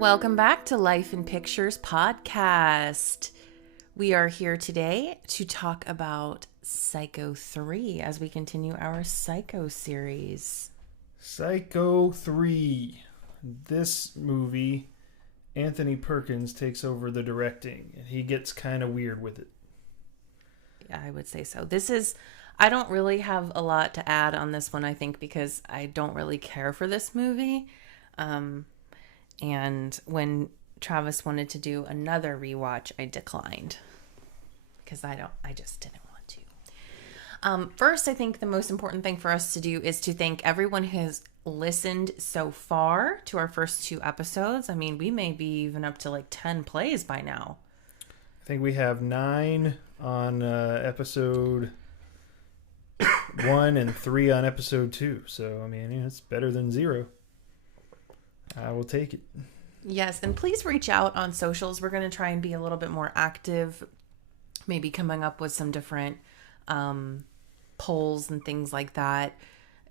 Welcome back to Life in Pictures podcast. We are here today to talk about Psycho 3 as we continue our Psycho series. Psycho 3. This movie, Anthony Perkins takes over the directing, and he gets kind of weird with it. Yeah, I would say so. I don't really have a lot to add on this one, I think, because I don't really care for this movie. And when Travis wanted to do another rewatch, I declined because I just didn't want to. First, I think the most important thing for us to do is to thank everyone who has listened so far to our first 2 episodes. I mean, we may be even up to like 10 plays by now. I think we have 9 on episode 1 and 3 on episode 2. So, I mean, it's better than 0. I will take it. Yes, and please reach out on socials. We're going to try and be a little bit more active, maybe coming up with some different polls and things like that.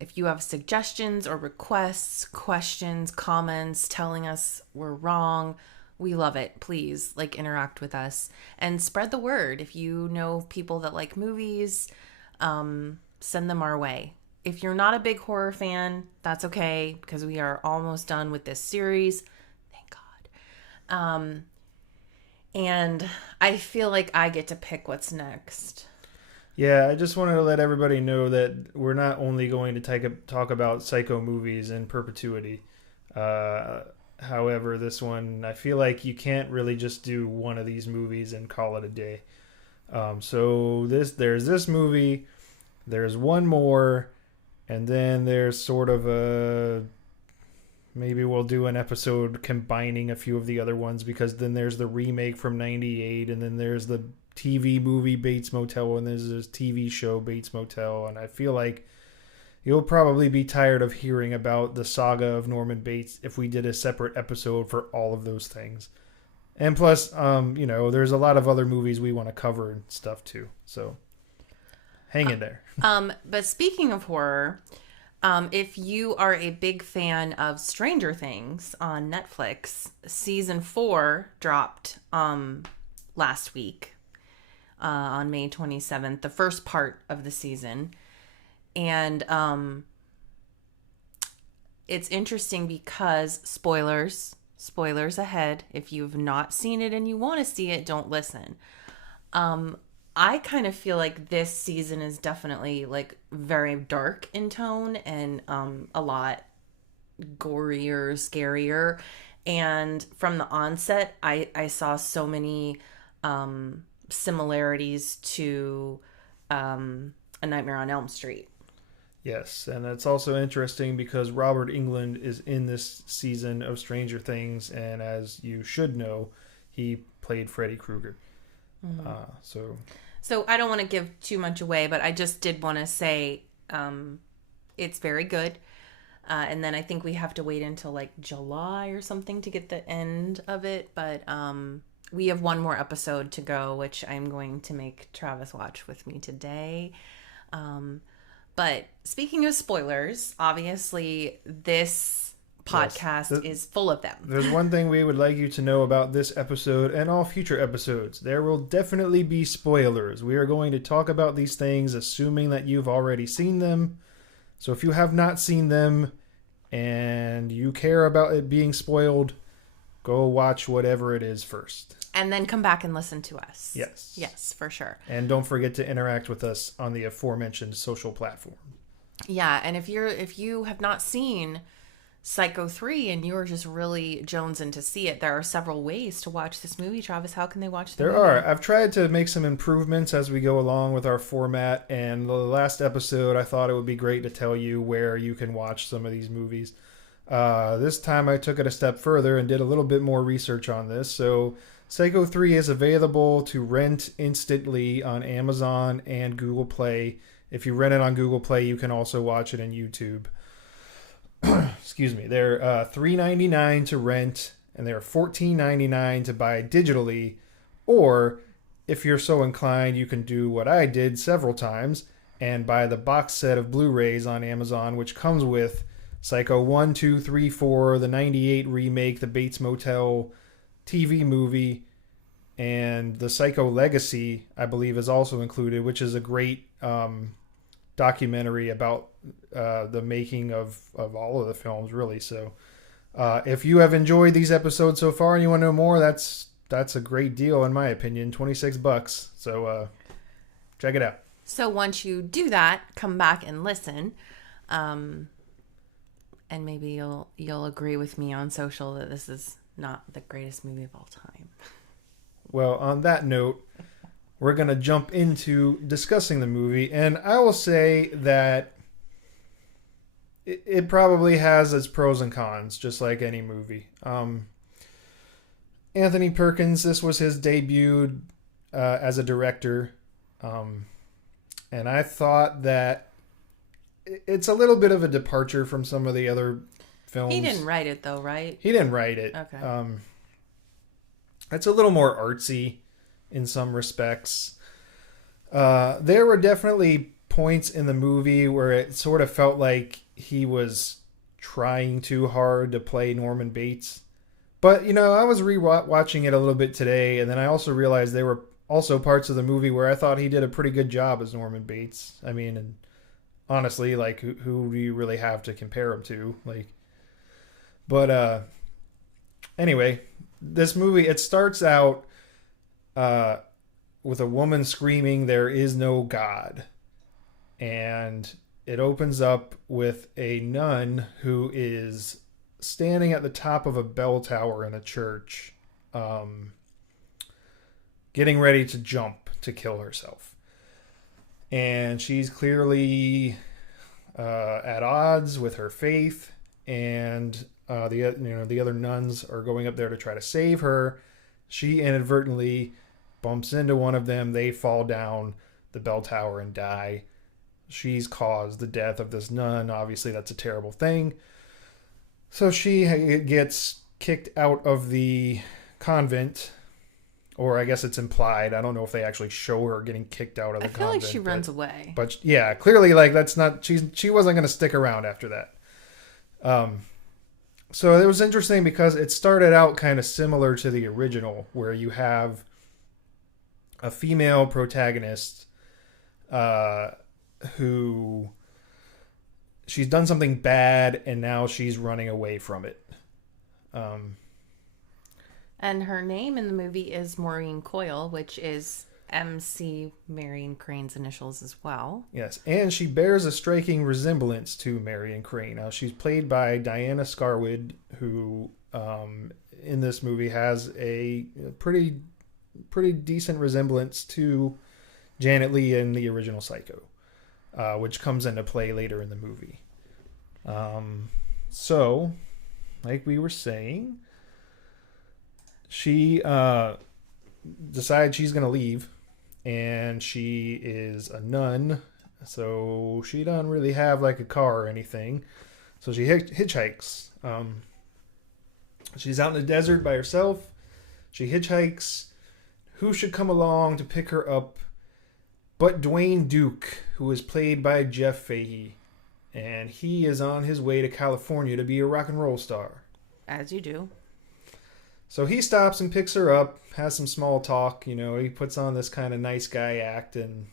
If you have suggestions or requests, questions, comments, telling us we're wrong, we love it. Please, interact with us and spread the word. If you know people that like movies, send them our way. If you're not a big horror fan, that's okay, because we are almost done with this series. Thank God. And I feel like I get to pick what's next. Yeah, I just wanted to let everybody know that we're not only going to talk about Psycho movies in perpetuity. However, this one, I feel like you can't really just do one of these movies and call it a day. So there's this movie, there's one more, and then there's sort of maybe we'll do an episode combining a few of the other ones, because then there's the remake from 98, and then there's the TV movie Bates Motel, and there's this TV show Bates Motel, and I feel like you'll probably be tired of hearing about the saga of Norman Bates if we did a separate episode for all of those things. And plus, there's a lot of other movies we want to cover and stuff too, so hang in there. But speaking of horror, if you are a big fan of Stranger Things on Netflix, season 4 dropped last week on May 27th, the first part of the season. And it's interesting because spoilers ahead. If you've not seen it and you want to see it, don't listen. I kind of feel like this season is definitely very dark in tone and a lot gorier, scarier. And from the onset, I saw so many similarities to A Nightmare on Elm Street. Yes, and it's also interesting because Robert Englund is in this season of Stranger Things, and as you should know, he played Freddy Krueger. Mm-hmm. So I don't want to give too much away, but I just did want to say it's very good. And then I think we have to wait until July or something to get the end of it. But we have one more episode to go, which I'm going to make Travis watch with me today. But speaking of spoilers, obviously this podcast is full of them. There's one thing we would like you to know about this episode and all future episodes. There will definitely be spoilers. We are going to talk about these things assuming that you've already seen them. So if you have not seen them and you care about it being spoiled, go watch whatever it is first. And then come back and listen to us. Yes. Yes, for sure. And don't forget to interact with us on the aforementioned social platform. Yeah, and if you have not seen Psycho 3 and you're just really jonesing to see it, there are several ways to watch this movie. Travis, how can they watch the movie? There are. I've tried to make some improvements as we go along with our format, and the last episode I thought it would be great to tell you where you can watch some of these movies. This time I took it a step further and did a little bit more research on this. So Psycho 3 is available to rent instantly on Amazon and Google Play. If you rent it on Google Play, you can also watch it on YouTube. Excuse me. They're $3.99 to rent, and they're $14.99 to buy digitally. Or, if you're so inclined, you can do what I did several times and buy the box set of Blu-rays on Amazon, which comes with Psycho 1, 2, 3, 4, the 98 remake, the Bates Motel TV movie, and the Psycho Legacy, I believe, is also included, which is a great documentary about the making of all of the films, really. So if you have enjoyed these episodes so far and you want to know more, that's a great deal, in my opinion. $26. So check it out. So once you do that, come back and listen. And maybe you'll agree with me on social that this is not the greatest movie of all time. Well, on that note, we're going to jump into discussing the movie. And I will say that it probably has its pros and cons, just like any movie. Anthony Perkins, this was his debut as a director. And I thought that it's a little bit of a departure from some of the other films. He didn't write it, though, right? He didn't write it. Okay. It's a little more artsy in some respects. There were definitely points in the movie where it sort of felt like he was trying too hard to play Norman Bates. But, I was watching it a little bit today, and then I also realized there were also parts of the movie where I thought he did a pretty good job as Norman Bates. I mean, and honestly, like, who do you really have to compare him to? But anyway, this movie, it starts out with a woman screaming, "There is no God." And it opens up with a nun who is standing at the top of a bell tower in a church, getting ready to jump to kill herself. And she's clearly at odds with her faith, and the other nuns are going up there to try to save her. She inadvertently bumps into one of them. They fall down the bell tower and die. She's caused the death of this nun. Obviously, that's a terrible thing. So she gets kicked out of the convent. Or I guess it's implied. I don't know if they actually show her getting kicked out of the convent. I feel like she runs away. But yeah, clearly, that's not. She wasn't going to stick around after that. So it was interesting because it started out kind of similar to the original, where you have a female protagonist who she's done something bad and now she's running away from it. And her name in the movie is Maureen Coyle, which is MC Marion Crane's initials as well. Yes, and she bears a striking resemblance to Marion Crane. Now, she's played by Diana Scarwood, who in this movie has a pretty decent resemblance to Janet Leigh in the original Psycho, which comes into play later in the movie. So, like we were saying, she decides she's going to leave, and she is a nun, so she doesn't really have a car or anything. So she hitchhikes. She's out in the desert by herself. She hitchhikes. Who should come along to pick her up but Dwayne Duke, who is played by Jeff Fahey. And he is on his way to California to be a rock and roll star. As you do. So he stops and picks her up, has some small talk. He puts on this kind of nice guy act. And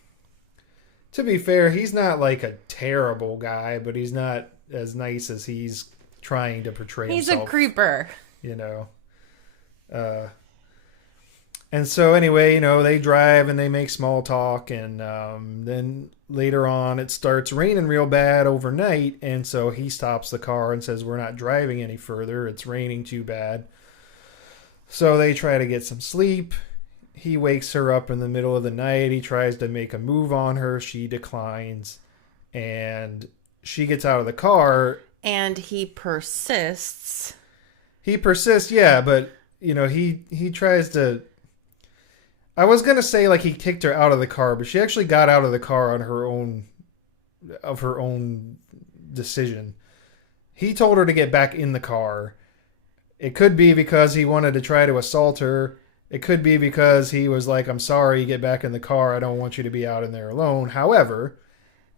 to be fair, he's not a terrible guy, but he's not as nice as he's trying to portray himself. He's a creeper. And so anyway, they drive and they make small talk. And then later on, it starts raining real bad overnight. And so he stops the car and says, "We're not driving any further. It's raining too bad." So they try to get some sleep. He wakes her up in the middle of the night. He tries to make a move on her. She declines. And she gets out of the car. And he persists. Yeah, but, he tries to... I was going to say, he kicked her out of the car, but she actually got out of the car on her own decision. He told her to get back in the car. It could be because he wanted to try to assault her. It could be because he was like, "I'm sorry, get back in the car. I don't want you to be out in there alone." However,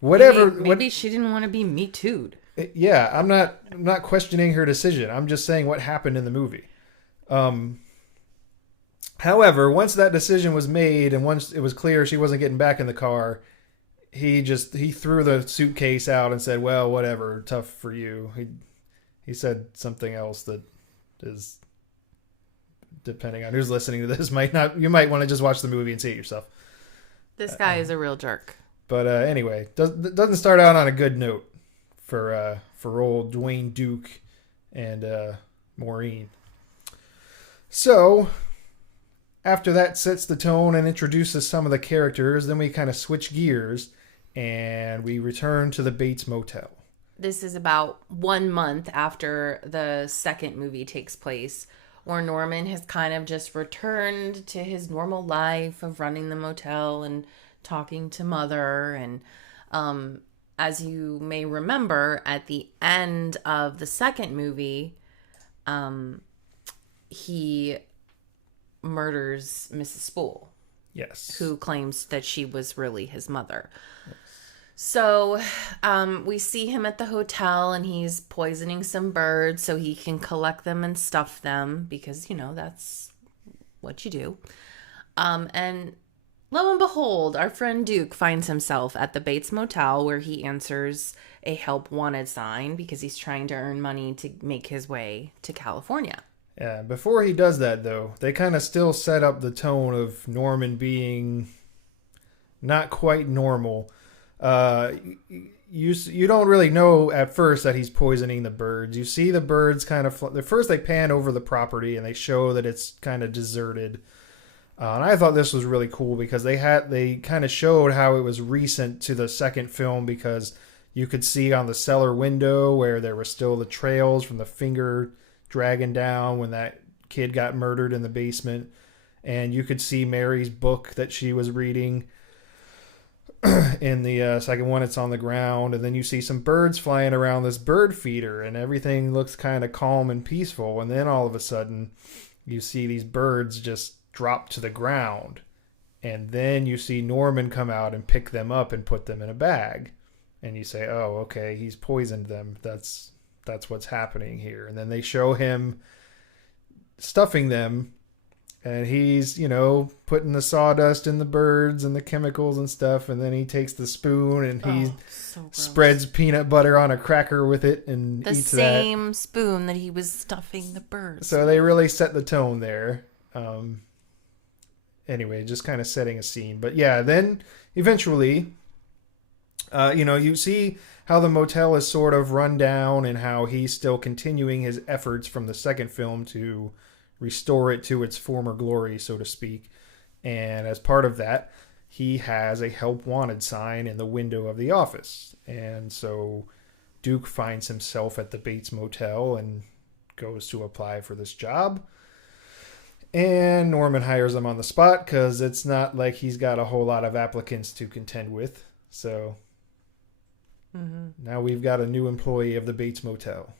Maybe she didn't want to be Me Too'd. Yeah, I'm not questioning her decision. I'm just saying what happened in the movie. Um, However, once that decision was made and once it was clear she wasn't getting back in the car, he threw the suitcase out and said, "Well, whatever, tough for you." He said something else that is, depending on who's listening to this, might not, you might want to just watch the movie and see it yourself. This guy is a real jerk. But anyway, doesn't start out on a good note for old Dwayne Duke and Maureen. So after that sets the tone and introduces some of the characters, then we kind of switch gears and we return to the Bates Motel. This is about 1 month after the second movie takes place, where Norman has kind of just returned to his normal life of running the motel and talking to Mother. And as you may remember, at the end of the second movie, he murders Mrs. Spool. Yes. Who claims that she was really his mother. Yes. So we see him at the hotel and he's poisoning some birds so he can collect them and stuff them because, you know, that's what you do. And lo and behold, our friend Duke finds himself at the Bates Motel where he answers a help wanted sign because he's trying to earn money to make his way to California. Yeah, before he does that, though, they kind of still set up the tone of Norman being not quite normal. You don't really know at first that he's poisoning the birds. You see the birds kind of... First, they pan over the property, and they show that it's kind of deserted. And I thought this was really cool because they kind of showed how it was recent to the second film because you could see on the cellar window where there were still the trails from the finger dragging down when that kid got murdered in the basement, and you could see Mary's book that she was reading in the second one. It's on the ground, and then you see some birds flying around this bird feeder, and everything looks kind of calm and peaceful, and then all of a sudden you see these birds just drop to the ground, and then you see Norman come out and pick them up and put them in a bag, and you say, oh, okay, he's poisoned them. That's what's happening here. And then they show him stuffing them, and he's, you know, putting the sawdust in the birds and the chemicals and stuff, and then he takes the spoon and he spreads peanut butter on a cracker with it and eats that. The same spoon that he was stuffing the birds. So they really set the tone there. Anyway, just kind of setting a scene. But yeah, then eventually, you know, you see how the motel is sort of run down and how he's still continuing his efforts from the second film to restore it to its former glory, so to speak. And as part of that, he has a help wanted sign in the window of the office. And so Duke finds himself at the Bates Motel and goes to apply for this job. And Norman hires him on the spot because it's not like he's got a whole lot of applicants to contend with. So now we've got a new employee of the Bates Motel.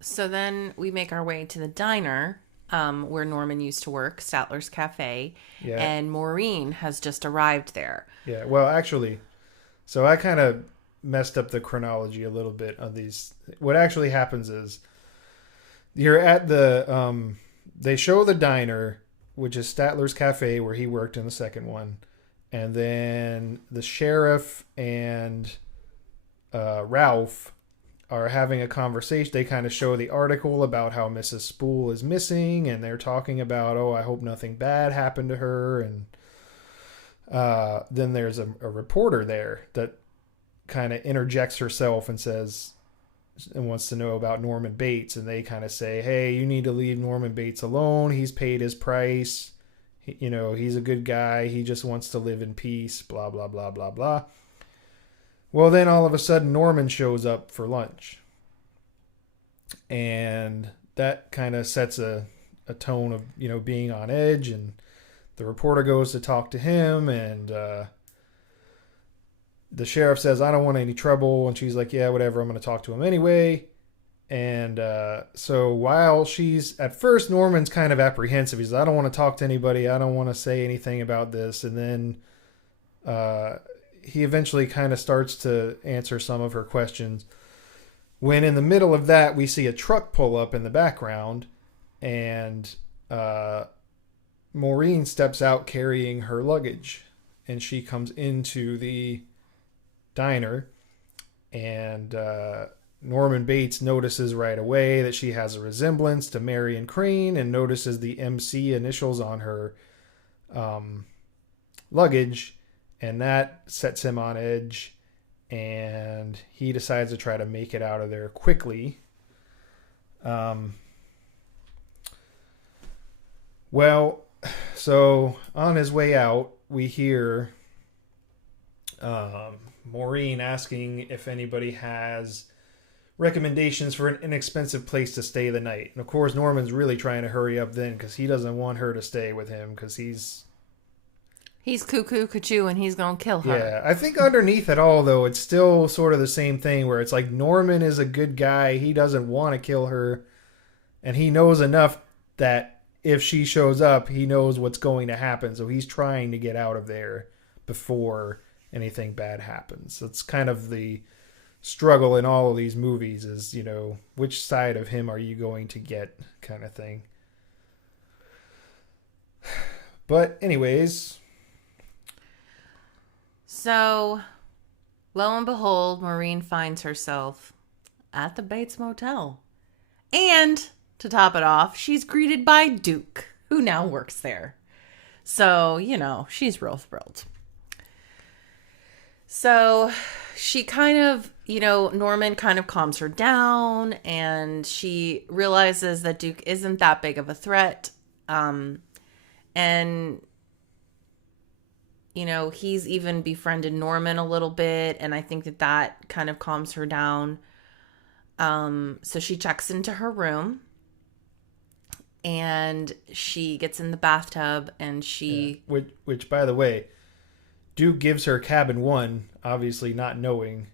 So then we make our way to the diner where Norman used to work, Statler's Cafe, and Maureen has just arrived there. Yeah, well, actually, so I kind of messed up the chronology a little bit on these. What actually happens is you're at the... they show the diner, which is Statler's Cafe, where he worked in the second one. And then the sheriff and Ralph are having a conversation. They kind of show the article about how Mrs. Spool is missing, and they're talking about, oh, I hope nothing bad happened to her. And then there's a reporter there that kind of interjects herself and says, and wants to know about Norman Bates, and they kind of say, hey, you need to leave Norman Bates alone. He's paid his price. You know, he's a good guy. He just wants to live in peace, blah, blah, blah, blah, blah. Well, then all of a sudden Norman shows up for lunch. And that kind of sets a tone of, you know, being on edge, and the reporter goes to talk to him, and the sheriff says, I don't want any trouble. And she's like, yeah, whatever. I'm going to talk to him anyway. And so while she's... At first, Norman's kind of apprehensive. He's like, I don't want to talk to anybody. I don't want to say anything about this. And then he eventually kind of starts to answer some of her questions. When in the middle of that, we see a truck pull up in the background, and Maureen steps out carrying her luggage, and she comes into the diner, and Norman Bates notices right away that she has a resemblance to Marion Crane, and notices the MC initials on her luggage, and that sets him on edge, and he decides to try to make it out of there quickly. Well, so on his way out, we hear Maureen asking if anybody has recommendations for an inexpensive place to stay the night. And of course, Norman's really trying to hurry up then because he doesn't want her to stay with him because he's cuckoo, cuckoo, and he's going to kill her. Yeah, I think underneath it all, though, it's still sort of the same thing where it's like Norman is a good guy. He doesn't want to kill her. And he knows enough that if she shows up, he knows what's going to happen. So he's trying to get out of there before anything bad happens. It's kind of the struggle in all of these movies is, you know, which side of him are you going to get kind of thing. But anyways... So, lo and behold, Maureen finds herself at the Bates Motel. And, to top it off, she's greeted by Duke, who now works there. So, you know, she's real thrilled. So, she kind of, you know, Norman kind of calms her down, and she realizes that Duke isn't that big of a threat. And... you know, he's even befriended Norman a little bit, and I think that kind of calms her down. So she checks into her room, and she gets in the bathtub, and she... Yeah. Which, by the way, Duke gives her cabin 1, obviously not knowing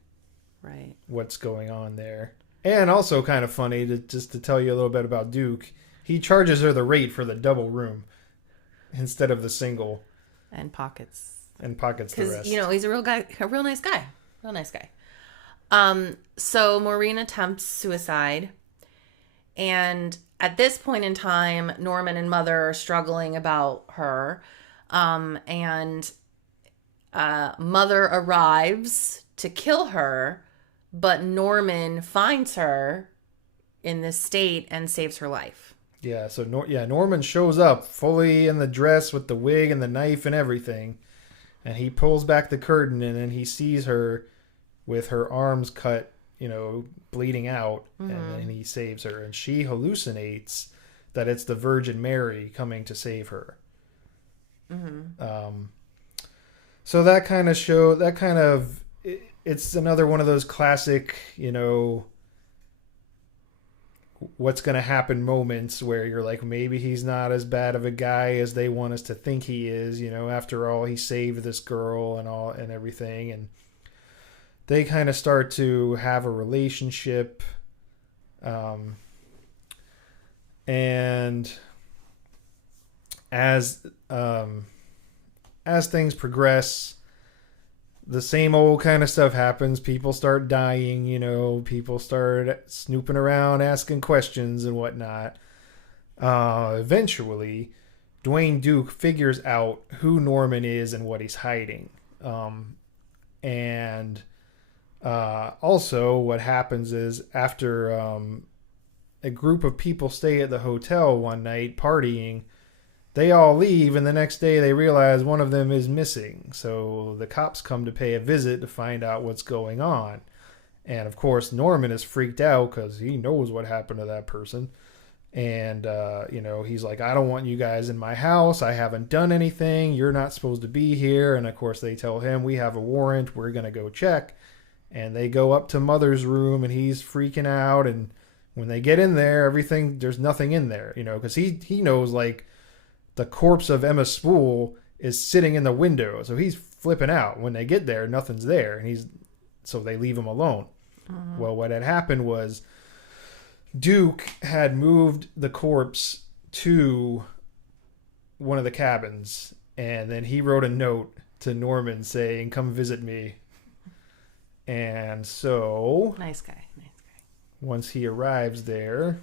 what's going on there. And also kind of funny, just to tell you a little bit about Duke, he charges her the rate for the double room instead of the single. And pockets the rest. Because, you know, he's a real nice guy. Real nice guy. So Maureen attempts suicide. And at this point in time, Norman and Mother are struggling about her. And Mother arrives to kill her, but Norman finds her in this state and saves her life. Yeah, so Norman shows up fully in the dress with the wig and the knife and everything. And he pulls back the curtain, and then he sees her with her arms cut, you know, bleeding out. Mm-hmm. And then he saves her. And she hallucinates that it's the Virgin Mary coming to save her. Mm-hmm. So that kind of it's another one of those classic, you know, what's going to happen moments where you're like, maybe he's not as bad of a guy as they want us to think he is. You know, after all, he saved this girl and everything. And they kind of start to have a relationship. And as things progress, the same old kind of stuff happens. People start dying, you know, people start snooping around, asking questions and whatnot. Eventually, Dwayne Duke figures out who Norman is and what he's hiding. Also, what happens is after a group of people stay at the hotel one night partying, they all leave, and the next day they realize one of them is missing. So the cops come to pay a visit to find out what's going on. And of course, Norman is freaked out because he knows what happened to that person. And, you know, he's like, I don't want you guys in my house. I haven't done anything. You're not supposed to be here. And of course, they tell him, we have a warrant. We're going to go check. And they go up to Mother's room, and he's freaking out. And when they get in there, there's nothing in there, you know, because he knows, like, the corpse of Emma Spool is sitting in the window. So he's flipping out. When they get there, nothing's there. And so they leave him alone. Mm-hmm. Well, what had happened was Duke had moved the corpse to one of the cabins. And then he wrote a note to Norman saying, come visit me. And so... Nice guy. once he arrives there.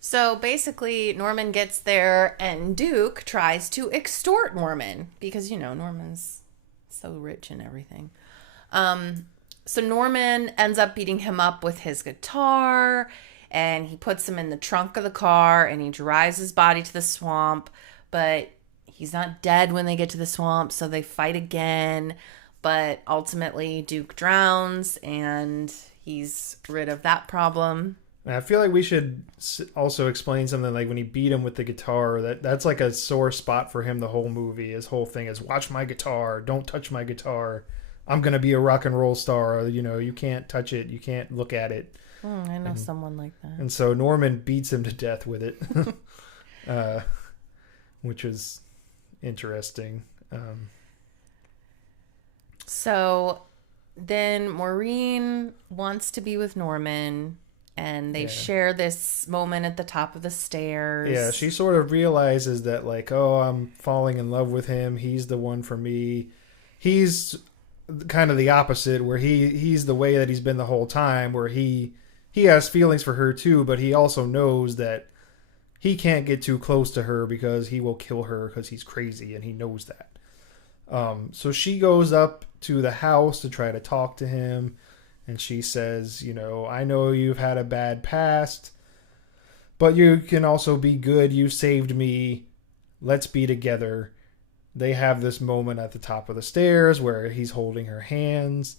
So basically, Norman gets there and Duke tries to extort Norman because, Norman's so rich and everything. So Norman ends up beating him up with his guitar, and he puts him in the trunk of the car and he drives his body to the swamp, but he's not dead when they get to the swamp, so they fight again. But ultimately, Duke drowns and he's rid of that problem. I feel like we should also explain something like when he beat him with the guitar, that's like a sore spot for him the whole movie. His whole thing is watch my guitar, don't touch my guitar. I'm going to be a rock and roll star. You can't touch it. You can't look at it. I know someone like that. And so Norman beats him to death with it, which is interesting. So then Maureen wants to be with Norman, and they share this moment at the top of the stairs. Yeah, she sort of realizes that, like, oh, I'm falling in love with him. He's the one for me. He's kind of the opposite, where he's the way that he's been the whole time, where he has feelings for her too, but he also knows that he can't get too close to her because he will kill her because he's crazy, and he knows that. So she goes up to the house to try to talk to him, and she says, I know you've had a bad past, but you can also be good. You saved me. Let's be together. They have this moment at the top of the stairs where he's holding her hands,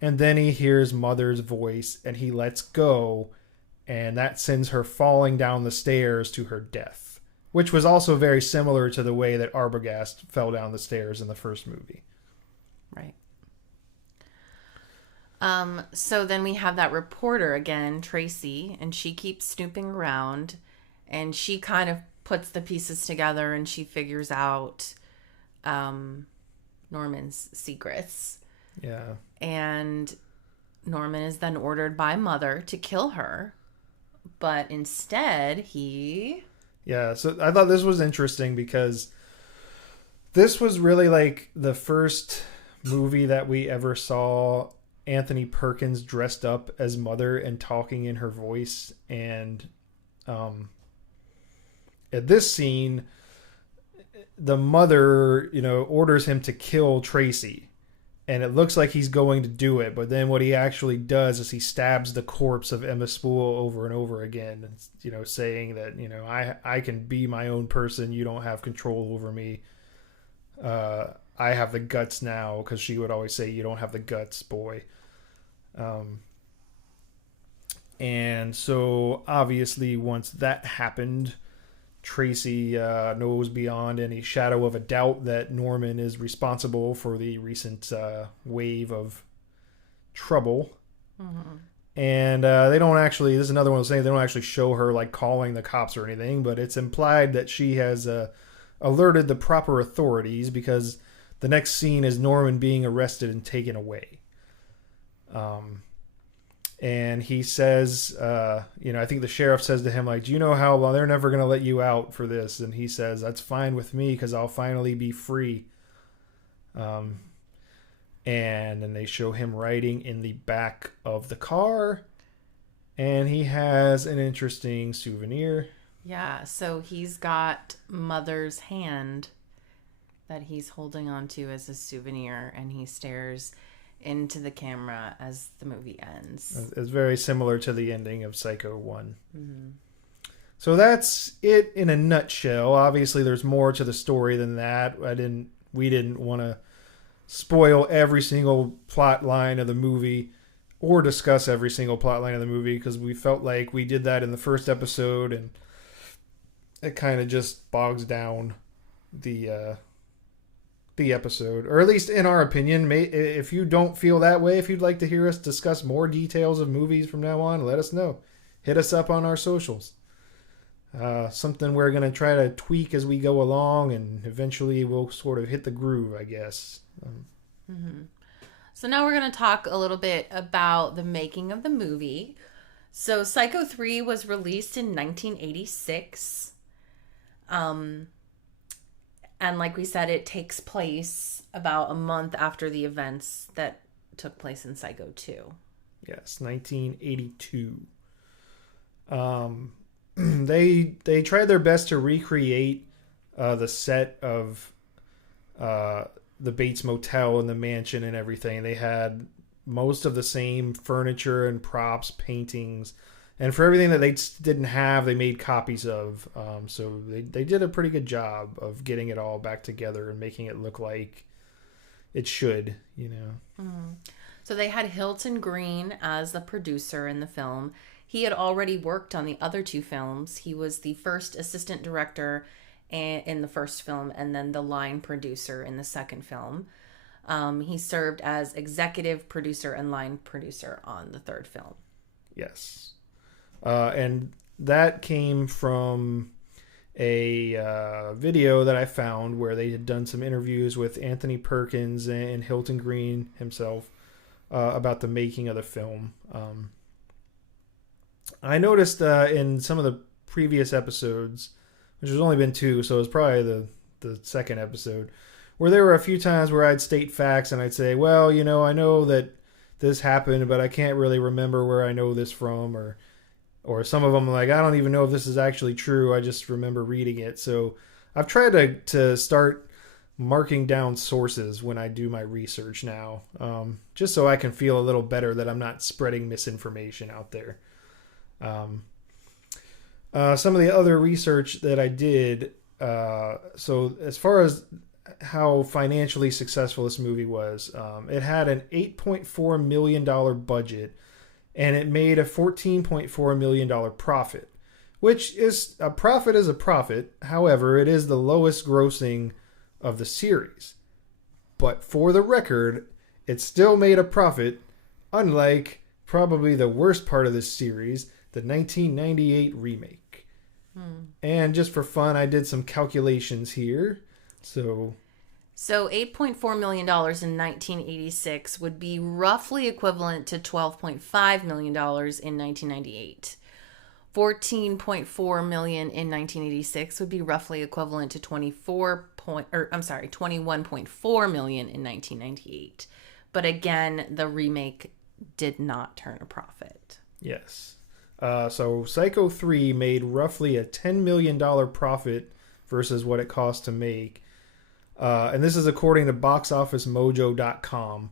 and then he hears Mother's voice, and he lets go, and that sends her falling down the stairs to her death, which was also very similar to the way that Arbogast fell down the stairs in the first movie. Right. So then we have that reporter again, Tracy, and she keeps snooping around, and she kind of puts the pieces together, and she figures out Norman's secrets. Yeah. And Norman is then ordered by Mother to kill her, but instead he... Yeah, so I thought this was interesting because this was really like the first movie that we ever saw Anthony Perkins dressed up as Mother and talking in her voice. And at this scene, the Mother, orders him to kill Tracy. And it looks like he's going to do it, but then what he actually does is he stabs the corpse of Emma Spool over and over again, saying that, I can be my own person. You don't have control over me. I have the guts now, because she would always say, you don't have the guts, boy. And so obviously once that happened, Tracy knows beyond any shadow of a doubt that Norman is responsible for the recent wave of trouble. Mm-hmm. And they don't actually, this is another one of those things, they don't actually show her like calling the cops or anything, but it's implied that she has alerted the proper authorities, because the next scene is Norman being arrested and taken away. And he says, I think the sheriff says to him, like, do you know how long they're never going to let you out for this? And he says, that's fine with me, because I'll finally be free. And then they show him riding in the back of the car, and he has an interesting souvenir. Yeah, so he's got Mother's hand that he's holding onto as a souvenir, and he stares into the camera as the movie ends. It's very similar to the ending of Psycho 1. Mm-hmm. So that's it in a nutshell. Obviously, there's more to the story than that. We didn't want to spoil every single plot line of the movie or discuss every single plot line of the movie, because we felt like we did that in the first episode, and it kind of just bogs down the episode, or at least in our opinion. If you don't feel that way, if you'd like to hear us discuss more details of movies from now on, let us know. Hit us up on our socials. Something we're going to try to tweak as we go along, and eventually we'll sort of hit the groove, I guess. Mm-hmm. So now we're going to talk a little bit about the making of the movie. So Psycho 3 was released in 1986. And like we said, it takes place about a month after the events that took place in Psycho 2. Yes, 1982. They tried their best to recreate the set of the Bates Motel and the mansion and everything. They had most of the same furniture and props, paintings, and for everything that they didn't have, they made copies of. So they did a pretty good job of getting it all back together and making it look like it should, you know. Mm. So they had Hilton Green as the producer in the film. He had already worked on the other two films. He was the first assistant director in the first film and then the line producer in the second film. He served as executive producer and line producer on the third film. Yes. And that came from a video that I found where they had done some interviews with Anthony Perkins and Hilton Green himself about the making of the film. I noticed in some of the previous episodes, which has only been 2, so it was probably the second episode, where there were a few times where I'd state facts and I'd say, well, you know, I know that this happened, but I can't really remember where I know this from, or some of them like, I don't even know if this is actually true. I just remember reading it. So I've tried to start marking down sources when I do my research now, just so I can feel a little better that I'm not spreading misinformation out there. Some of the other research that I did, so as far as how financially successful this movie was, it had an $8.4 million budget, and it made a $14.4 million profit, which is a profit. However, it is the lowest grossing of the series. But for the record, it still made a profit, unlike probably the worst part of this series, the 1998 remake. And just for fun, I did some calculations here. So $8.4 million in 1986 would be roughly equivalent to $12.5 million in 1998. $14.4 million in 1986 would be roughly equivalent to $21.4 million in 1998. But again, the remake did not turn a profit. Yes. So Psycho 3 made roughly a $10 million profit versus what it cost to make. And this is according to boxofficemojo.com.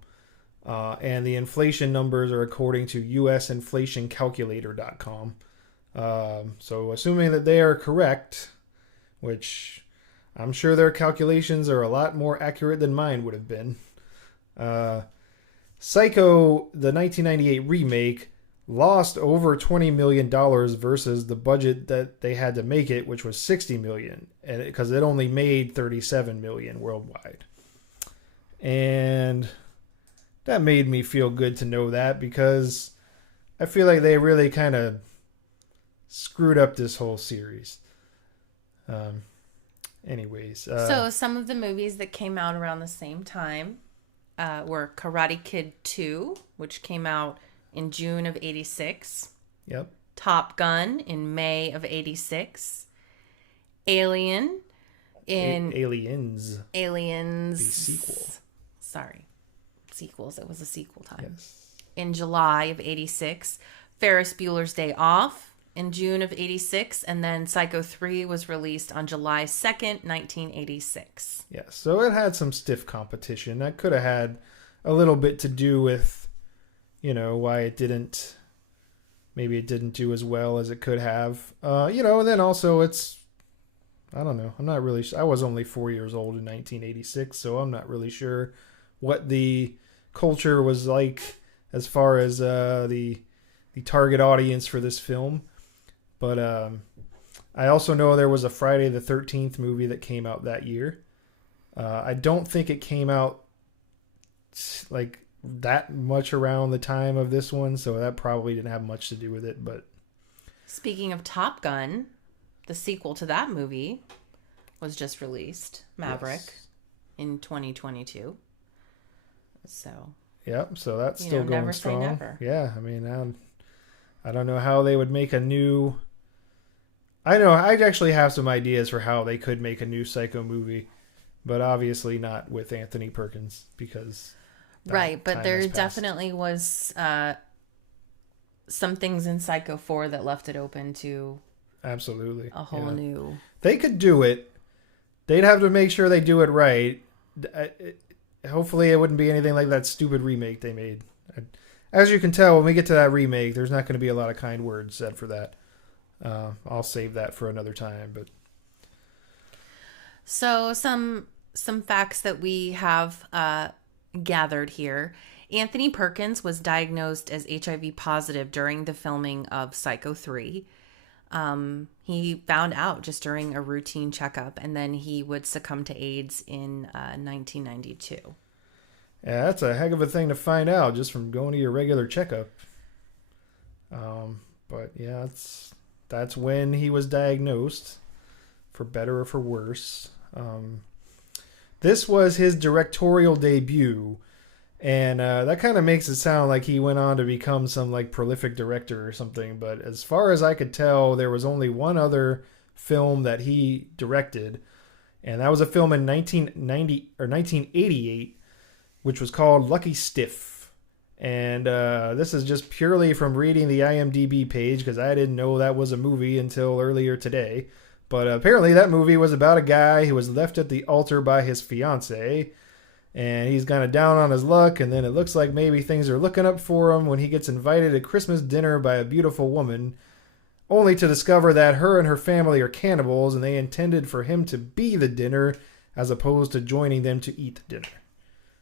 And the inflation numbers are according to usinflationcalculator.com. So assuming that they are correct, which I'm sure their calculations are a lot more accurate than mine would have been. Psycho, the 1998 remake, lost over $20 million versus the budget that they had to make it, which was $60 million, and because it only made $37 million worldwide. And that made me feel good to know that, because I feel like they really kind of screwed up this whole series. Anyways. So some of the movies that came out around the same time were Karate Kid 2, which came out in June of 86. Yep. Top Gun in May of 86. Alien in... Aliens. Aliens. The sequel. Sorry. Sequels. It was a sequel time. Yes. In July of 86. Ferris Bueller's Day Off in June of 86. And then Psycho 3 was released on July 2nd, 1986. Yes. So it had some stiff competition. That could have had a little bit to do with, you know, why it didn't do as well as it could have. You know, and then also it's, I don't know. I'm not really I was only 4 years old in 1986, so I'm not really sure what the culture was like as far as the target audience for this film. But I also know there was a Friday the 13th movie that came out that year. I don't think it came out like that much around the time of this one, so that probably didn't have much to do with it. But speaking of Top Gun, the sequel to that movie was just released, Maverick, in 2022. So yep, so that's still going never strong. Say never. Yeah, I mean, I don't know how they would make a new. I know I actually have some ideas for how they could make a new Psycho movie, but obviously not with Anthony Perkins, because right, but there definitely was some things in Psycho 4 that left it open to Absolutely. a whole new. They could do it. They'd have to make sure they do it right. Hopefully, it wouldn't be anything like that stupid remake they made. As you can tell, when we get to that remake, there's not going to be a lot of kind words said for that. I'll save that for another time. But So some facts that we have gathered here. Anthony Perkins was diagnosed as HIV positive during the filming of Psycho 3. He found out just during a routine checkup, and then he would succumb to AIDS in 1992. yeah, that's a heck of a thing to find out just from going to your regular checkup. But yeah, that's when he was diagnosed, for better or for worse. This was his directorial debut, and that kind of makes it sound like he went on to become some like prolific director or something. But as far as I could tell, there was only one other film that he directed, and that was a film in 1990 or 1988, which was called Lucky Stiff. And this is just purely from reading the IMDb page, because I didn't know that was a movie until earlier today. But apparently that movie was about a guy who was left at the altar by his fiancée, and he's kind of down on his luck, and then it looks like maybe things are looking up for him when he gets invited to Christmas dinner by a beautiful woman, only to discover that her and her family are cannibals, and they intended for him to be the dinner as opposed to joining them to eat the dinner.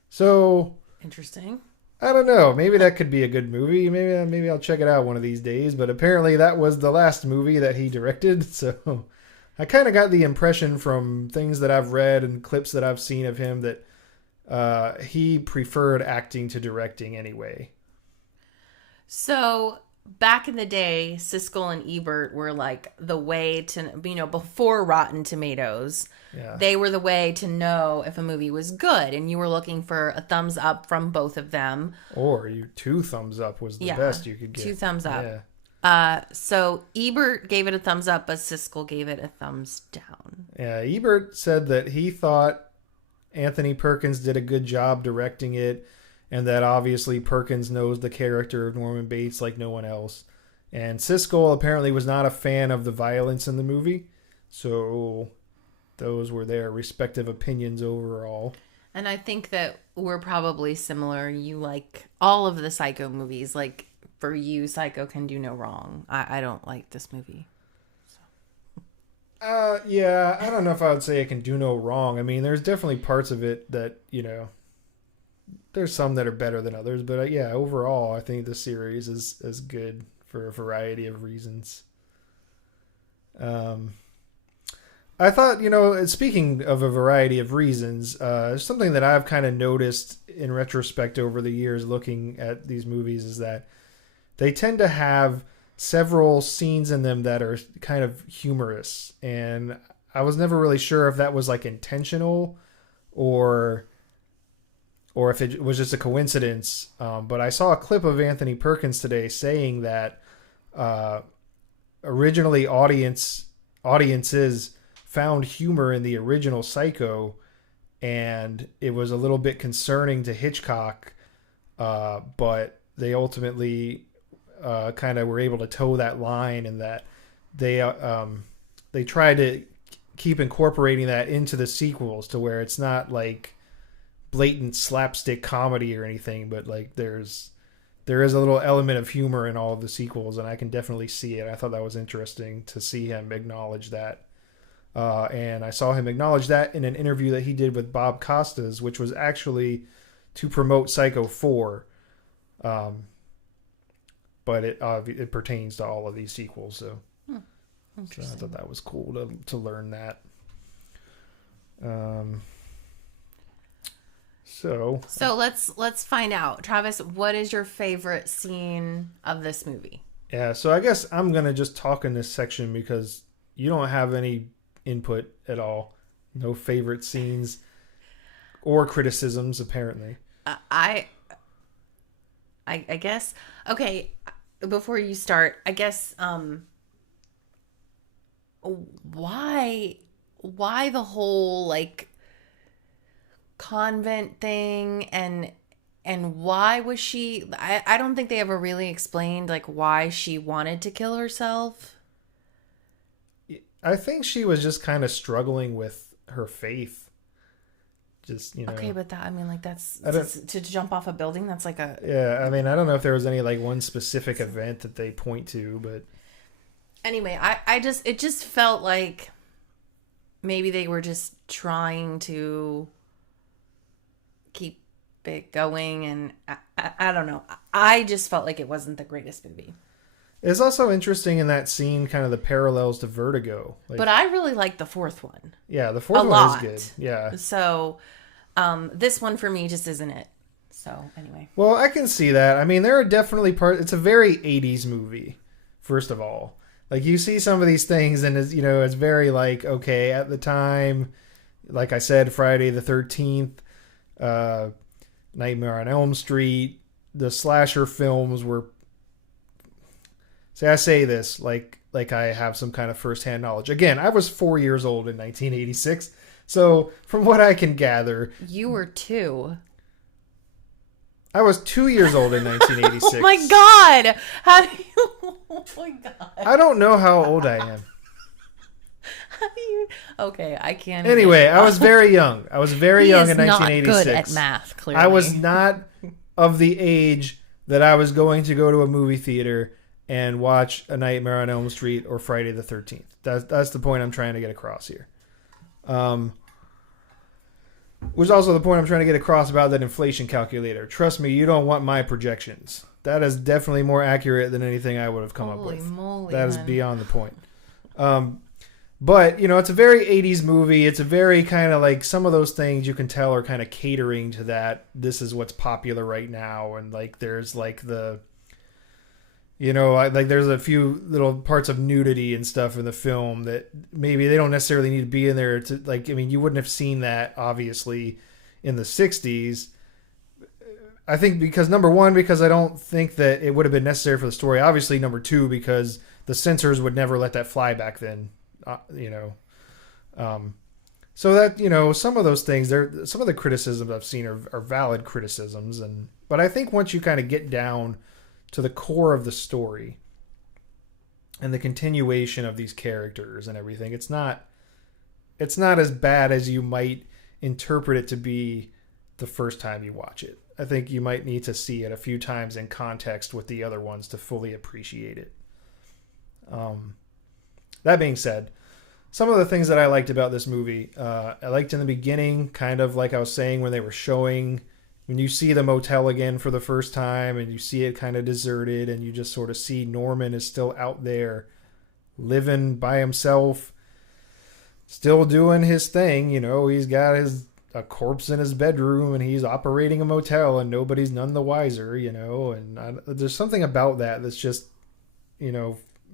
So, Interesting. I don't know. Maybe that could be a good movie. Maybe I'll check it out one of these days. But apparently that was the last movie that he directed. So I kind of got the impression from things that I've read and clips that I've seen of him that he preferred acting to directing anyway. So back in the day, Siskel and Ebert were like the way to, before Rotten Tomatoes, Yeah. they were the way to know if a movie was good, and you were looking for a thumbs up from both of them. Or 2 thumbs up was the best you could get. 2 thumbs up. Yeah. So Ebert gave it a thumbs up, but Siskel gave it a thumbs down. Yeah, Ebert said that he thought Anthony Perkins did a good job directing it, and that obviously Perkins knows the character of Norman Bates like no one else. And Siskel apparently was not a fan of the violence in the movie, so those were their respective opinions overall. And I think that we're probably similar. You like all of the Psycho movies. Like, for you, Psycho can do no wrong. I don't like this movie. Yeah, I don't know if I would say it can do no wrong. I mean, there's definitely parts of it that, there's some that are better than others. But yeah, overall, I think the series is good for a variety of reasons. I thought, speaking of a variety of reasons, something that I've kind of noticed in retrospect over the years looking at these movies is that they tend to have several scenes in them that are kind of humorous. And I was never really sure if that was like intentional or if it was just a coincidence. But I saw a clip of Anthony Perkins today saying that originally audiences found humor in the original Psycho, and it was a little bit concerning to Hitchcock, but they ultimately kind of were able to toe that line, and that they tried to keep incorporating that into the sequels to where it's not like blatant slapstick comedy or anything, but like there is a little element of humor in all of the sequels, and I can definitely see it. I thought that was interesting to see him acknowledge that. And I saw him acknowledge that in an interview that he did with Bob Costas, which was actually to promote Psycho 4. But it pertains to all of these sequels, so I thought that was cool to learn that. So let's find out, Travis. What is your favorite scene of this movie? Yeah, so I guess I'm gonna just talk in this section because you don't have any input at all, no favorite scenes or criticisms apparently. I guess, okay, before you start, I guess why the whole like convent thing, and And why was she? I don't think they ever really explained like why she wanted to kill herself. I think she was just kind of struggling with her faith. Just, Okay, but that, I mean, like, that's I don't, to jump off a building. That's like a. yeah, I mean, I don't know if there was any like one specific event that they point to, but Anyway, it just felt like maybe they were just trying to keep it going, and I don't know. I just felt like it wasn't the greatest movie. it's also interesting in that scene, kind of the parallels to Vertigo. Like, But I really liked the fourth one. yeah, the fourth A one lot. is good. Yeah. So, this one for me just isn't it. So anyway, Well, I can see that. I mean, there are definitely parts. It's a very '80s movie. First of all, like you see some of these things, and it's very like, okay, at the time, like I said, Friday the 13th, Nightmare on Elm Street, the slasher films were. See, I say this like I have some kind of firsthand knowledge. Again, I was 4 years old in 1986, so from what I can gather, you were 2. I was 2 years old in 1986. Oh my god! How do you? Oh my god! I don't know how old I am. How do you? Okay, I can't. Anyway, I was very young. I was very young in 1986. Not good at math. Clearly, I was not of the age that I was going to go to a movie theater and watch A Nightmare on Elm Street or Friday the 13th. That's the point I'm trying to get across here. Which is also the point I'm trying to get across about that inflation calculator. Trust me, you don't want my projections. That is definitely more accurate than anything I would have come up with. Holy moly, that is man. beyond the point. But, it's a very 80s movie. It's a very kind of like some of those things you can tell are kind of catering to that. This is what's popular right now. And like there's like the, like there's a few little parts of nudity and stuff in the film that maybe they don't necessarily need to be in there to like, I mean, you wouldn't have seen that obviously in the 60s. I think number one, because I don't think that it would have been necessary for the story. Obviously, number two, because the censors would never let that fly back then. So that, some of those things some of the criticisms I've seen are valid criticisms. But I think once you kind of get down to the core of the story and the continuation of these characters and everything, it's not as bad as you might interpret it to be the first time you watch it. I think you might need to see it a few times in context with the other ones to fully appreciate it. That being said, some of the things that I liked about this movie, I liked in the beginning, kind of like I was saying when they were showing, when you see the motel again for the first time and you see it kind of deserted and you just sort of see Norman is still out there living by himself, still doing his thing. He's got a corpse in his bedroom and he's operating a motel and nobody's none the wiser, and there's something about that that's just,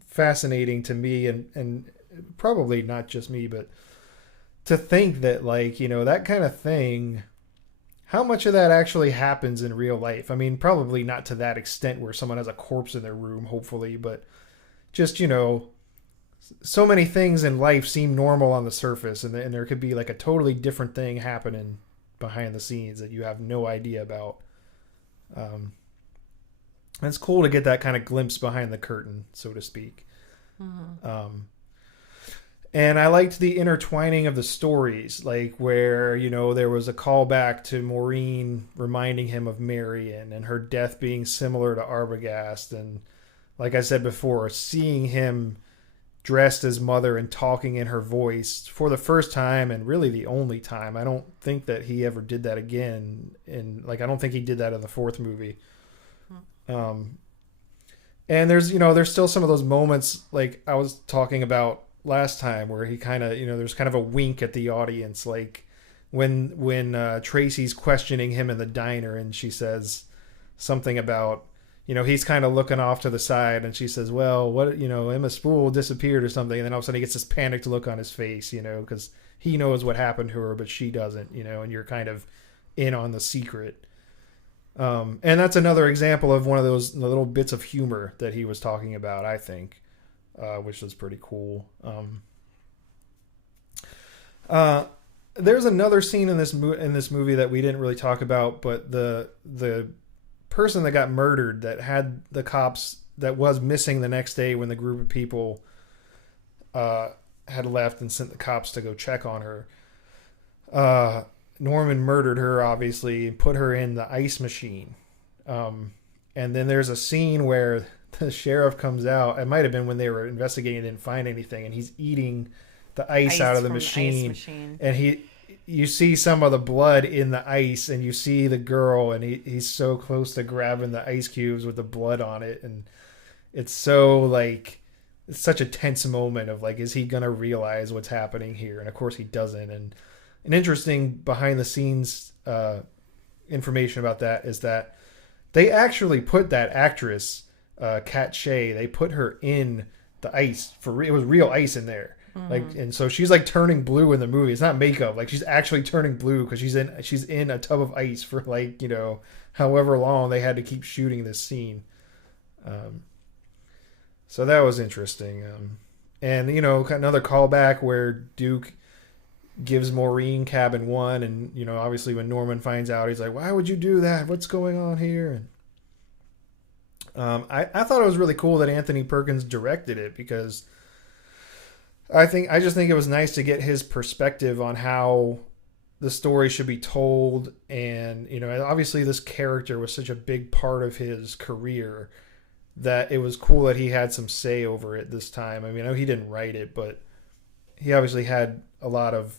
fascinating to me and probably not just me, but to think that that kind of thing, how much of that actually happens in real life? I mean, probably not to that extent where someone has a corpse in their room, hopefully, but just, so many things in life seem normal on the surface and there could be like a totally different thing happening behind the scenes that you have no idea about. And it's cool to get that kind of glimpse behind the curtain, so to speak. Mm-hmm. And I liked the intertwining of the stories, like where, there was a callback to Maureen reminding him of Marion and her death being similar to Arbogast. And like I said before, seeing him dressed as Mother and talking in her voice for the first time and really the only time. I don't think that he ever did that again. And I don't think he did that in the fourth movie. And there's still some of those moments like I was talking about last time where he kind of, there's kind of a wink at the audience, like when Tracy's questioning him in the diner and she says something about, he's kind of looking off to the side and she says, well, what, Emma Spool disappeared or something. And then all of a sudden he gets this panicked look on his face, because he knows what happened to her, but she doesn't, and you're kind of in on the secret. And that's another example of one of those little bits of humor that he was talking about, I think, which was pretty cool. there's another scene in this movie that we didn't really talk about, but the person that got murdered that had the cops that was missing the next day when the group of people had left and sent the cops to go check on her. Norman murdered her, obviously, and put her in the ice machine. And then there's a scene where the sheriff comes out. It might have been when they were investigating and didn't find anything, and he's eating the ice out of the machine. And you see some of the blood in the ice, and you see the girl, and he's so close to grabbing the ice cubes with the blood on it, and it's so like it's such a tense moment of like, is he gonna realize what's happening here? And of course he doesn't. And an interesting behind the scenes information about that is that they actually put that actress Kat Shea, they put her in the ice it was real ice in there. Like, and so she's like turning blue in the movie. It's not makeup. Like, she's actually turning blue because she's in a tub of ice for like, however long they had to keep shooting this scene. So that was interesting. And another callback where Duke gives Maureen cabin 1, and obviously when Norman finds out, he's like, "Why would you do that? What's going on here?" And I thought it was really cool that Anthony Perkins directed it, because I just think it was nice to get his perspective on how the story should be told. And, obviously this character was such a big part of his career that it was cool that he had some say over it this time. I mean, I know he didn't write it, but he obviously had a lot of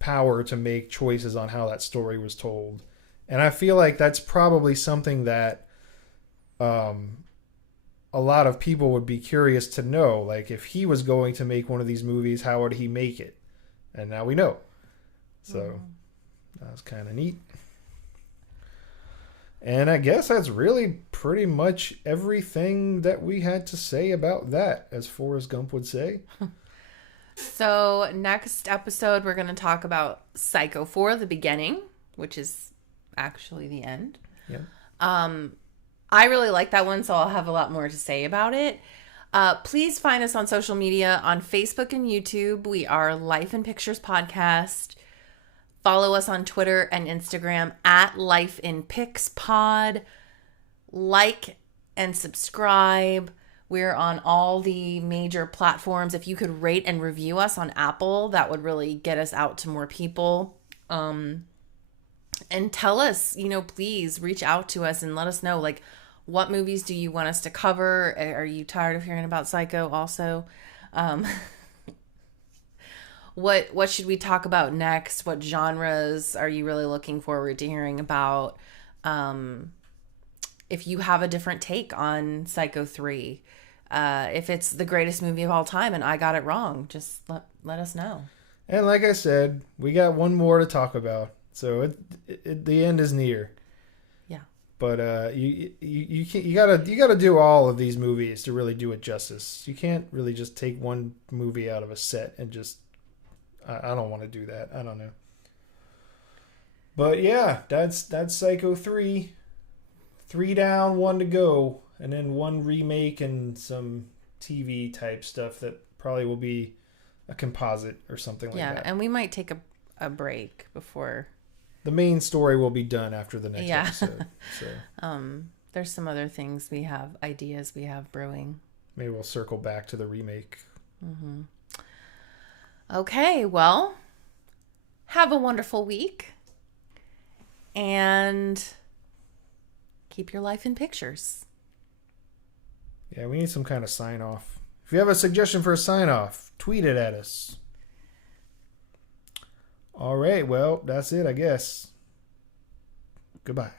power to make choices on how that story was told. And I feel like that's probably something that a lot of people would be curious to know. Like, if he was going to make one of these movies, how would he make it? And now we know. So that was kind of neat. And I guess that's really pretty much everything that we had to say about that, as Forrest Gump would say. So next episode, we're going to talk about Psycho 4, the beginning, which is actually the end. Yeah. I really like that one, so I'll have a lot more to say about it. Please find us on social media on Facebook and YouTube. We are Life in Pictures Podcast. Follow us on Twitter and Instagram at Life in Pics Pod. Like and subscribe. We're on all the major platforms. If you could rate and review us on Apple, that would really get us out to more people. And tell us, please reach out to us and let us know, like, what movies do you want us to cover? Are you tired of hearing about Psycho also? What should we talk about next? What genres are you really looking forward to hearing about? If you have a different take on Psycho 3, if it's the greatest movie of all time and I got it wrong, just let us know. And like I said, we got one more to talk about. So the end is near. Yeah. But you gotta do all of these movies to really do it justice. You can't really just take one movie out of a set and just. I don't want to do that. I don't know. But yeah, that's Psycho 3. 3 down, 1 to go, and then 1 remake and some TV type stuff that probably will be a composite or something like that. Yeah, and we might take a break before. The main story will be done after the next episode. So. There's some other things ideas we have brewing. Maybe we'll circle back to the remake. Mm-hmm. Okay, well, have a wonderful week. And keep your life in pictures. Yeah, we need some kind of sign off. If you have a suggestion for a sign off, tweet it at us. All right, well, that's it, I guess. Goodbye.